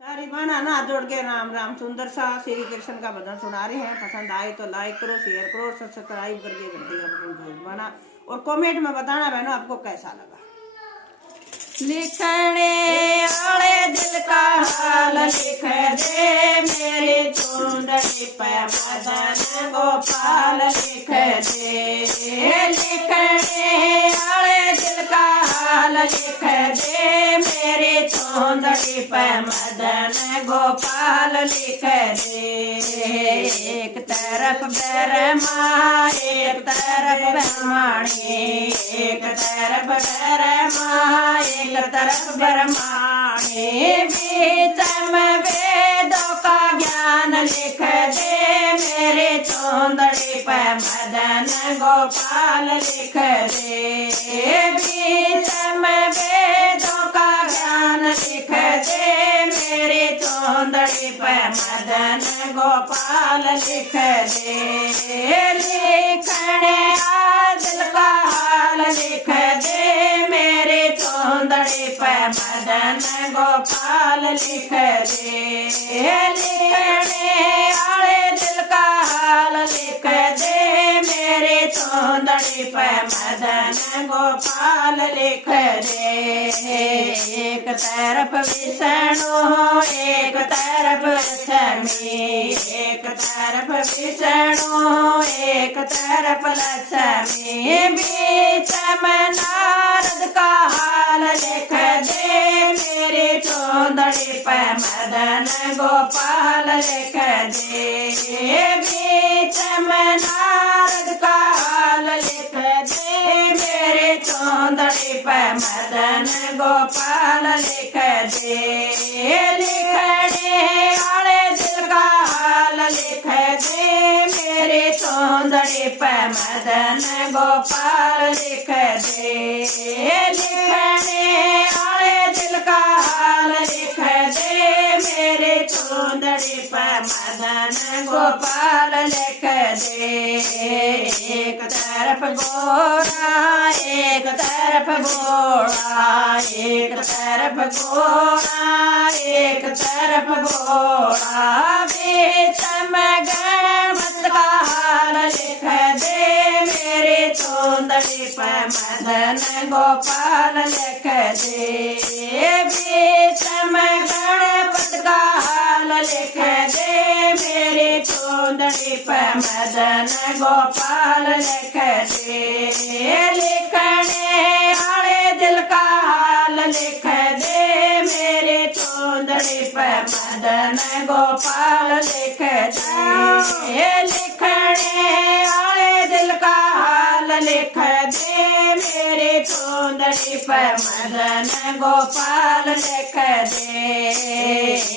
सारी बहना ना जोड़ के राम राम सुंदर सा श्री कृष्ण का भजन सुना रहे हैं। पसंद आए तो लाइक करो, शेयर करो, सब्सक्राइब करके घंटी का बटन दबाना और कमेंट में बताना बहनों आपको कैसा लगा। लिखने वाले दिल का हाल लिख दे मेरी चूंदड़ी पे मदन गोपाल लिख दे। लिखने वाले दिल का हाल लिख दे मेरी चूंदड़ी पे मदन गोपाल लिख दे। एक तरफ ब्रह्मा एक तरफ ब्रह्मणी, एक तरफ ब्रह्मा एक तरफ ब्रह्मणी, बीच में वेदों का ज्ञान लिख दे मेरे चौंदड़ी पे मदन गोपाल लिख दे। बीच में वेदों का ज्ञान लिख दे मेरे चौंदड़ी पे मदन गोपाल लिख दे। लिखने दिल का हाल लिख दे मेरे चौंदड़ी पे मदन गोपाल लिख दे। लिखने वाले दिल का हाल लिख दे मेरे चौंदड़ी पे मदन गोपाल लिख दे। एक तरफ विष्णु एक तरफ लक्ष्मी, एक तरफ विष्णु एक तरफ लक्ष्मी, बीच में नारद का हाल लिख दे मेरे चौंदड़ी पे मदन गोपाल लिख दे। बीच में नारद का हाल लिख दे मेरे चौंदड़ी पे मदन गोपाल लिख दे। लिखने वाले दिल का हाल लिख दे मेरे चौंदड़ी पे मदन गोपाल लिख दे। लिखने वाले दिल का हाल लिख दे मेरे चौंदड़ी पे मदन गोपाल लिख दे। एक तरफ गोरा एक तरफ गोरा, एक तरफ गोरा एक तरफ गोरा, बीच में गणपत का हाल लिख दे मेरे चौंदड़ी पे मदन गोपाल लिख दे। बीच में गणपत का हाल लिख दे मेरे चौंदड़ी पे मदन गोपाल लिख दे। लिखने वाले दिल का हाल लिख दे मेरे चौंदड़ी पे मदन गोपाल लिख दे। लिखने वाले दिल का हाल लिख दे मेरे चौंदड़ी पे मदन गोपाल लिख दे।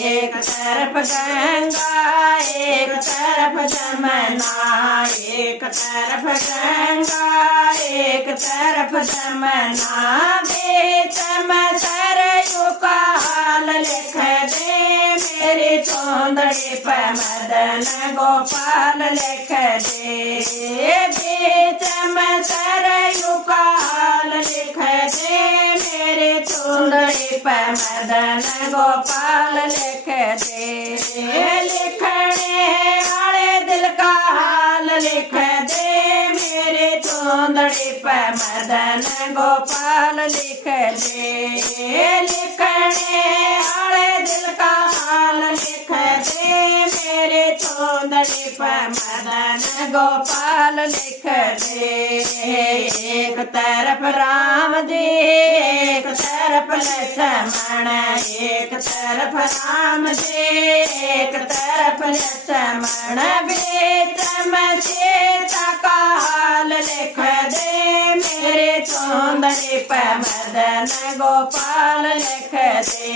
एक तरफ गंगा एक तरफ जमुना, एक तरफ गंगा एक तरफ जमुना, बीच में सरयू का हाल लिख दे मेरे चौंदड़ी पे मदन गोपाल लिख दे। बीच में सरयू का हाल लिख दे मेरे चौंदड़ी पे मदन गोपाल लिख दे। लिखने वाले दिल का हाल लिख दे मेरे चौंदड़ी पे मदन गोपाल लिख दे। लिखने वाले दिल का हाल लिख दे मेरे चौंदड़ी पे मदन गोपाल लिख दे। एक तरफ राम जी एक तरफ लक्ष्मण, एक तरफ राम जी एक तरफ लक्ष्मण, बीच में सीता का हाल लिख दे मेरे चौंदड़ी पे मदन गोपाल लिख दे।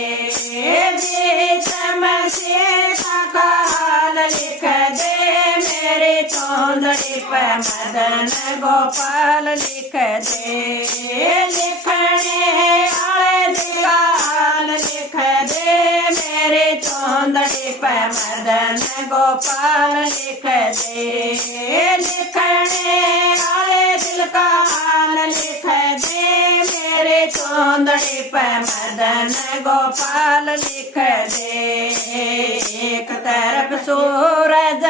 बीच में सीता का हाल लिख दे मेरे चौंदड़ी पे मदन गोपाल लिख दे। लिखने वाले दिल का हाल लिख दे मेरे चौंदड़ी पे मदन गोपाल लिख दे। लिखने वाले दिल का हाल लिख दे मेरे चौंदड़ी पे मदन गोपाल लिख दे। एक तरफ सूरज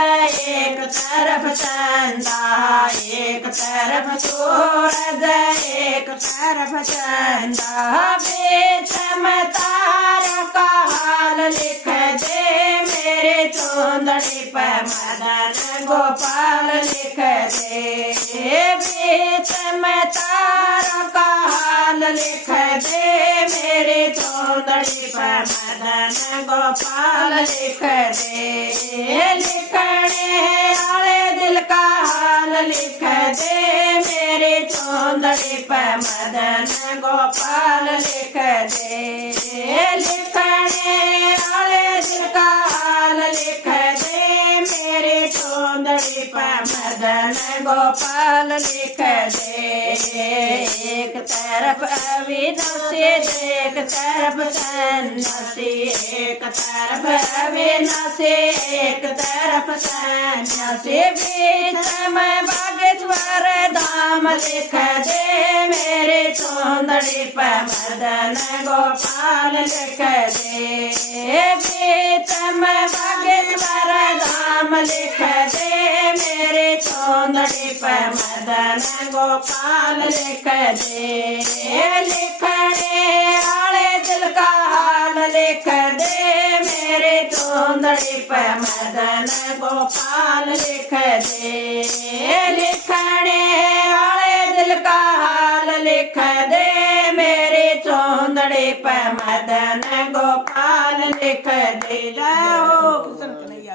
एक तरफ चंदा, एक तरफ सूरज एक तरफ चंदा, बीच में तारों का हाल लिख दे। मेरे चौंदड़ी पे मदन गोपाल लिख दे। बीच में तारों का हाल लिख दे। मेरे चौंदड़ी पे मदन गोपाल लिख दे। लिखने वाले दिल का हाल लिख दे। मेरे चौंदड़ी पे मदन गोपाल लिख दे। लिखने वाले दिल का हाल लिख दे। मेरे चौंदड़ी पे मदन गोपाल लिख दे। एक तरफ अविनाशी एक तरफ सन्यासी, एक तरफ अविनाशी एक तरफ सन्यासी, बीच में बागेश्वर धाम लिख दे। मेरे चौंदड़ी पे मदन गोपाल लिख दे। बीच में बागेश्वर धाम लिख दे। मेरे चौंदड़ी पे मदन गोपाल लिख दे। लिखने वाले दिल का हाल लिख दे। मेरे चौंदड़ी पे मदन गोपाल लिख दे। लिखने वाले दिल का हाल लिख दे। मेरे चौंदड़ी पे मदन गोपाल लिख दे। जय हो कृष्ण कन्हैया।